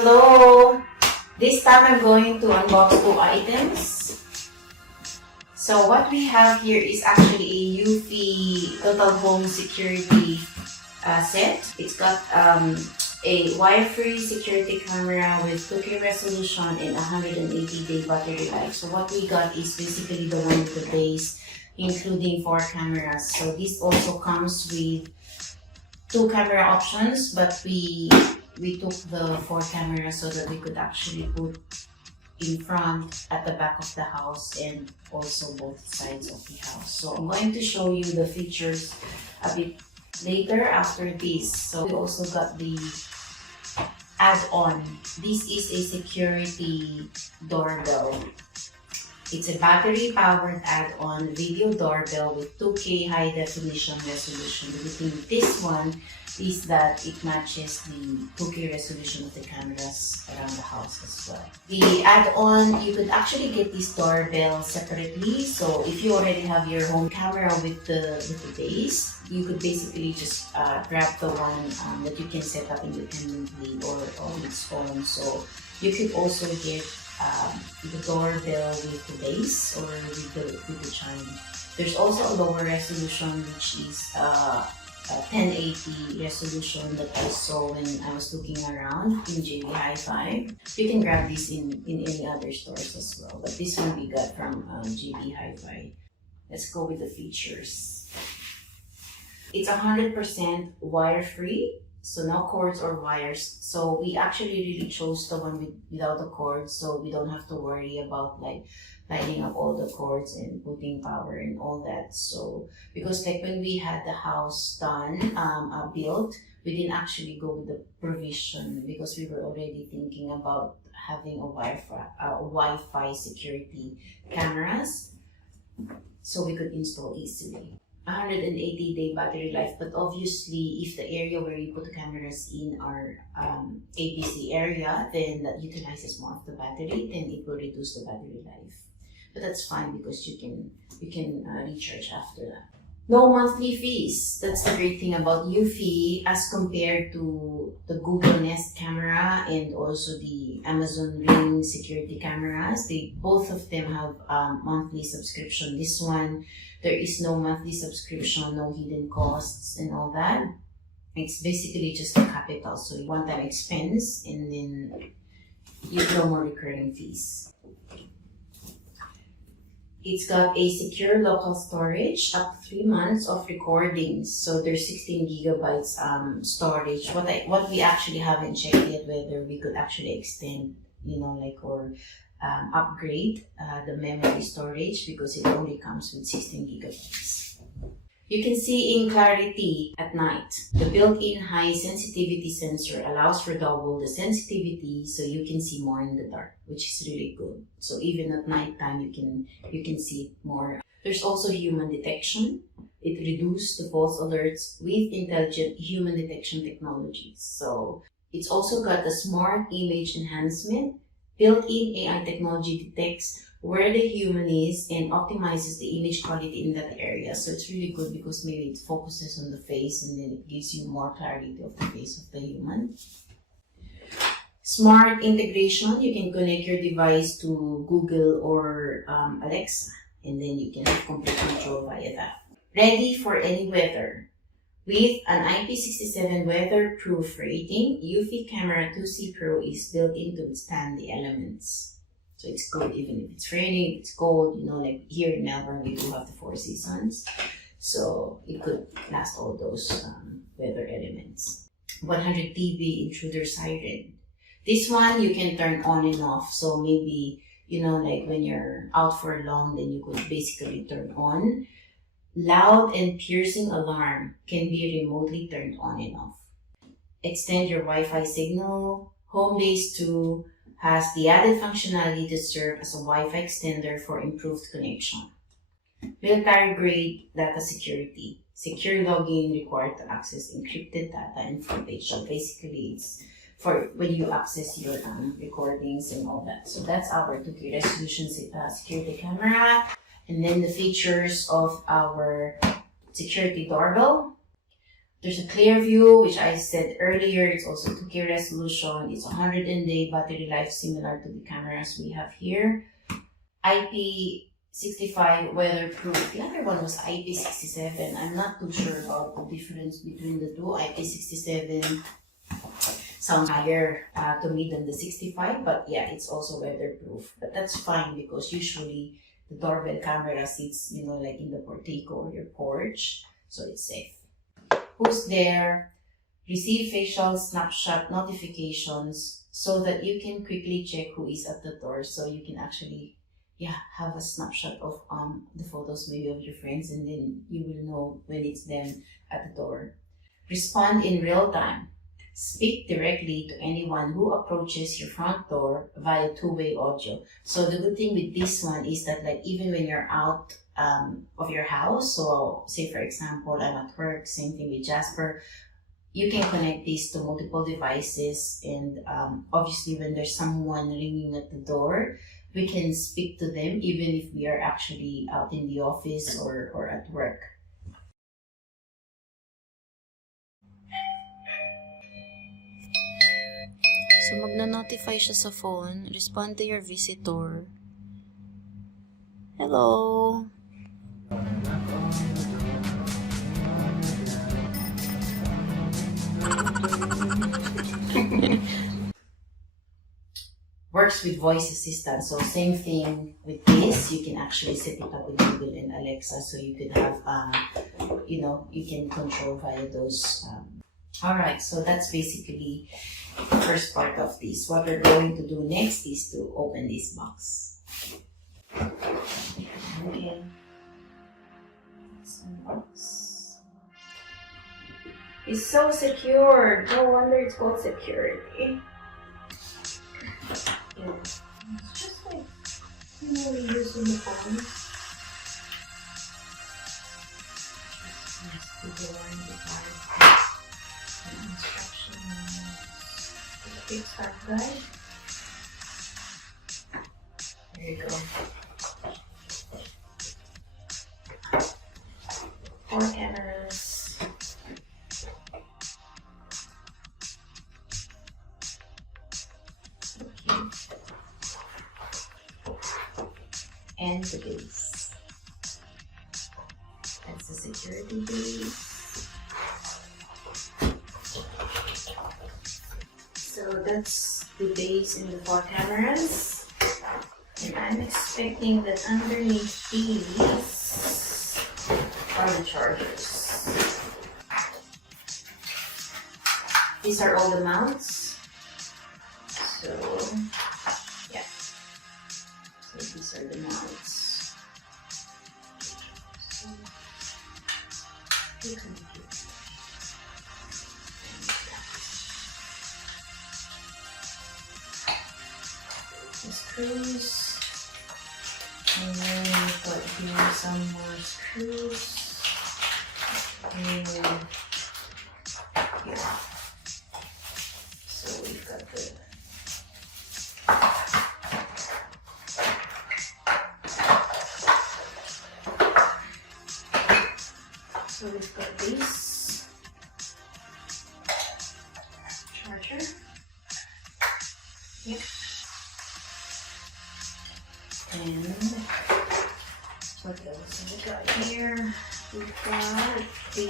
Hello! This time I'm going to unbox 2 items. So what we have here is actually a eufy total home security set. It's got a wire-free security camera with 2K resolution and 180-day battery life. So what we got is basically the one with the base, including 4 cameras. So this also comes with 2 camera options, but we took the 4 cameras so that we could actually put in front, at the back of the house, and also both sides of the house. So I'm going to show you the features a bit later after this. So we also got the add-on. This is a security doorbell. It's a battery-powered add-on video doorbell with 2K high-definition resolution. The thing with this one is that it matches the 2K resolution of the cameras around the house as well. The add-on, you could actually get this doorbell separately. So if you already have your home camera with the base, you could basically just grab the one that you can set up independently or on its own. So you could also get the doorbell with the base or with the chime. There's also a lower resolution, which is 1080 resolution that I saw when I was looking around in JB Hi-Fi. You can grab this in any other stores as well, but this one we got from JB Hi-Fi. Let's go with the features. It's 100% wire-free, so no cords or wires. So we actually really chose the one without the cords, so we don't have to worry about like lining up all the cords and putting power and all that. So because like when we had the house done, built, we didn't actually go with the provision because we were already thinking about having a Wi-Fi security cameras, so we could install easily. 180-day battery life, but obviously if the area where you put the cameras in are ABC area, then that utilizes more of the battery, then it will reduce the battery life. But that's fine because you can recharge after that. No monthly fees. That's the great thing about eufy as compared to the Google Nest camera and also the Amazon Ring security cameras. Both of them have monthly subscription. This one, there is no monthly subscription, no hidden costs and all that. It's basically just a capital, so one-time expense and then no more recurring fees. It's got a secure local storage, up to 3 months of recordings. So there's 16 gigabytes storage. What we actually haven't checked yet whether we could actually extend, or upgrade the memory storage because it only comes with 16 gigabytes. You can see in clarity at night. The built-in high sensitivity sensor allows for double the sensitivity, so you can see more in the dark, which is really good. So even at nighttime, you can see it more. There's also human detection. It reduces the false alerts with intelligent human detection technologies. So it's also got a smart image enhancement. Built-in AI technology detects where the human is and optimizes the image quality in that area. So it's really good because maybe it focuses on the face and then it gives you more clarity of the face of the human. Smart integration. You can connect your device to Google or Alexa, and then you can have complete control via that. Ready for any weather. With an IP67 weatherproof rating, eufy Camera 2C Pro is built in to withstand the elements. So it's good even if it's raining, if it's cold, like here in Melbourne, we do have the 4 seasons. So it could last all those weather elements. 100 dB intruder siren. This one you can turn on and off. So maybe, like when you're out for long, then you could basically turn on. Loud and piercing alarm can be remotely turned on and off. Extend your Wi-Fi signal. HomeBase 2 has the added functionality to serve as a Wi-Fi extender for improved connection. Military-grade data security. Secure login required to access encrypted data and footage. So basically, it's for when you access your recordings and all that. So that's our 2K resolution security camera. And then the features of our security doorbell. There's a clear view, which I said earlier. It's also 2K resolution. It's 100-day battery life, similar to the cameras we have here. IP65 weatherproof. The other one was IP67. I'm not too sure about the difference between the two. IP67 sounds higher to me than the 65, but yeah, it's also weatherproof. But that's fine because usually the doorbell camera sits, like in the portico or your porch, so it's safe. Who's there? Receive facial snapshot notifications so that you can quickly check who is at the door. So you can actually, have a snapshot of the photos maybe of your friends, and then you will know when it's them at the door. Respond in real time. Speak directly to anyone who approaches your front door via two-way audio. So the good thing with this one is that, like, even when you're out of your house, so say for example I'm at work, same thing with Jasper, you can connect these to multiple devices, and obviously when there's someone ringing at the door, we can speak to them even if we are actually out in the office or at work. So magna-notify siya sa phone, respond to your visitor. Hello! Works with voice assistant. So same thing with this. You can actually set it up with Google and Alexa, so you could have, you can control via those. Alright, so that's basically the first part of this. What we're going to do next is to open this box. Okay. Box. It's so secure. No wonder it's called security. Yeah. It's just like, we use in the phone. Just the door and the card. And instructions. The big start guide. There you go. 4 cameras. Okay. And the base. That's the security base. So that's the base and the 4 cameras. And I'm expecting that underneath these are the chargers. These are all the mounts. So, yeah. So these are the mounts. So, you can do it. The screws. And then we've got here some more screws. And here. So we've got the this charger. Yep. And what else have we got here? We've got the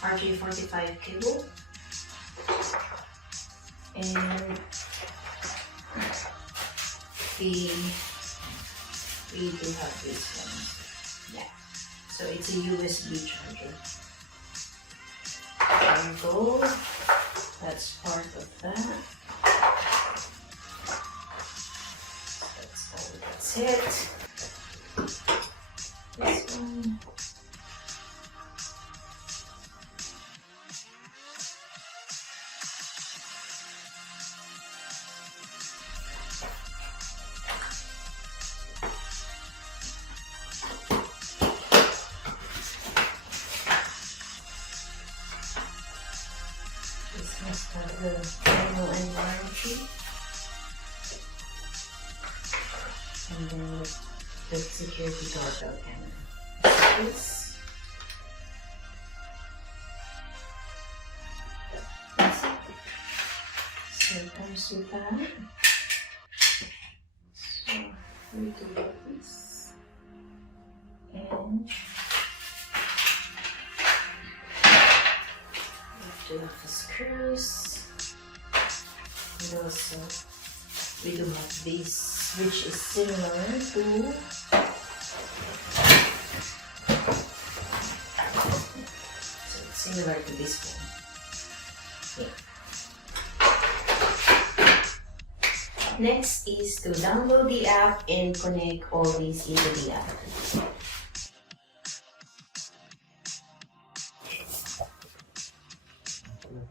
RJ45 cable, and we do have this one. Yeah, so it's a USB charger. There you go. That's part of that. That's it. This one. This must have the manual and warranty. And then the security doorbell camera. this. So it comes with that. So we do this. And we have the screws. And also we do have this, which is similar to this one. Okay. Next is to download the app and connect all these into the app.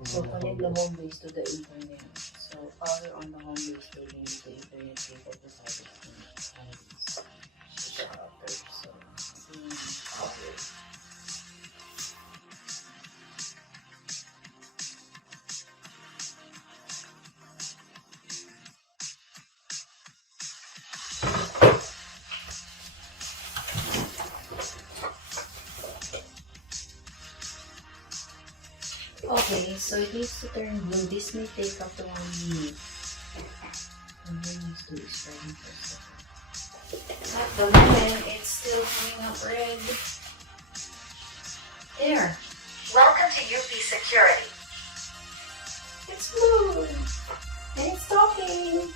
So connect the HomeBase to the internet. So power on the HomeBase to link the internet cable to cyberspace. Okay, so it needs to turn blue. This may take up to 1 minute. And then needs to be starting for a second. At the moment, it's still coming up red. There. Welcome to eufy Security. It's blue. And it's talking.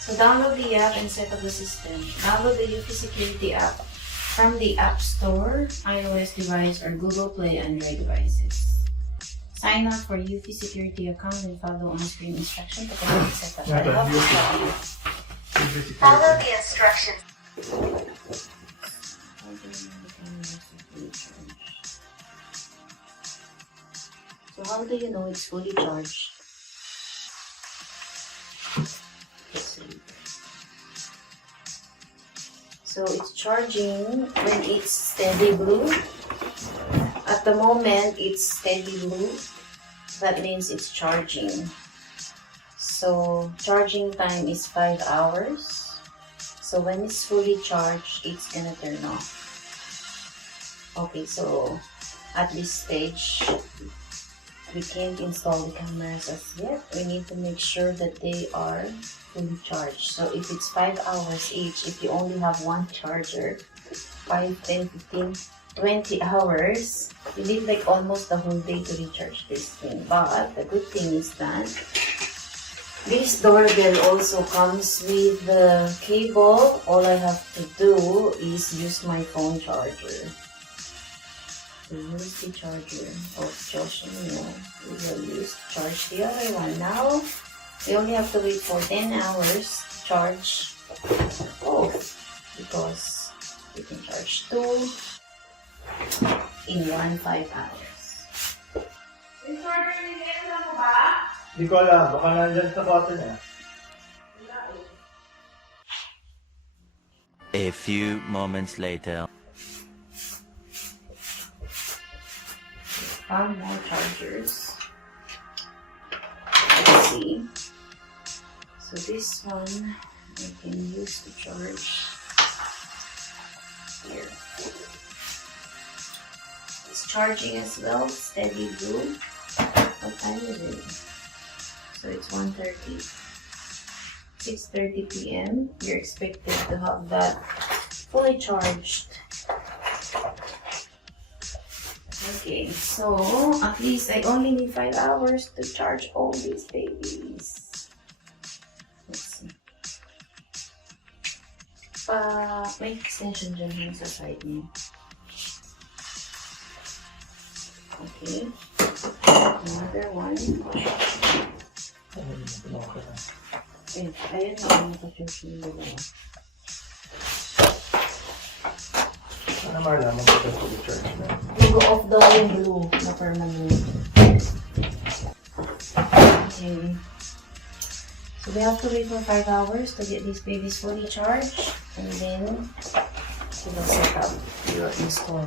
So download the app and set up the system. Download the eufy Security app from the App Store, iOS device, or Google Play Android devices. Sign up for eufy Security account and follow on-screen instructions to complete setup. Follow the instructions. So how do you know it's fully charged? So it's charging when it's steady blue. At the moment, it's steady blue. That means it's charging. So charging time is 5 hours. So when it's fully charged, it's gonna turn off. Okay, so at this stage, we can't install the cameras as yet. We need to make sure that they are fully charged. So if it's 5 hours each, if you only have one charger, 5, 10, 15, 20 hours, you need like almost the whole day to recharge this thing. But the good thing is that this doorbell also comes with the cable. All I have to do is use my phone charger. So use the charger of Josh and me. We will use to charge the other one. Now we only have to wait for 10 hours to charge both, because we can charge 2 in 5 hours. Hindi ko alam, baka nandyan sa kwarto niya. A few moments later. Found more chargers. Let's see. So this one I can use to charge here. It's charging as well, steady blue. What time is it? So it's 1:30. 6:30 p.m. You're expected to have that fully charged. Okay, so at least I only need 5 hours to charge all these babies. Let's see. May extension dyan sa side niya. Okay. Another one. Ayan na ang nakachurch yung dalawa. Ano malaman ko ito fully charged na? Go off the blue na permanent. Okay. So we have to wait for 5 hours to get these babies fully charged, and then we will set up your install.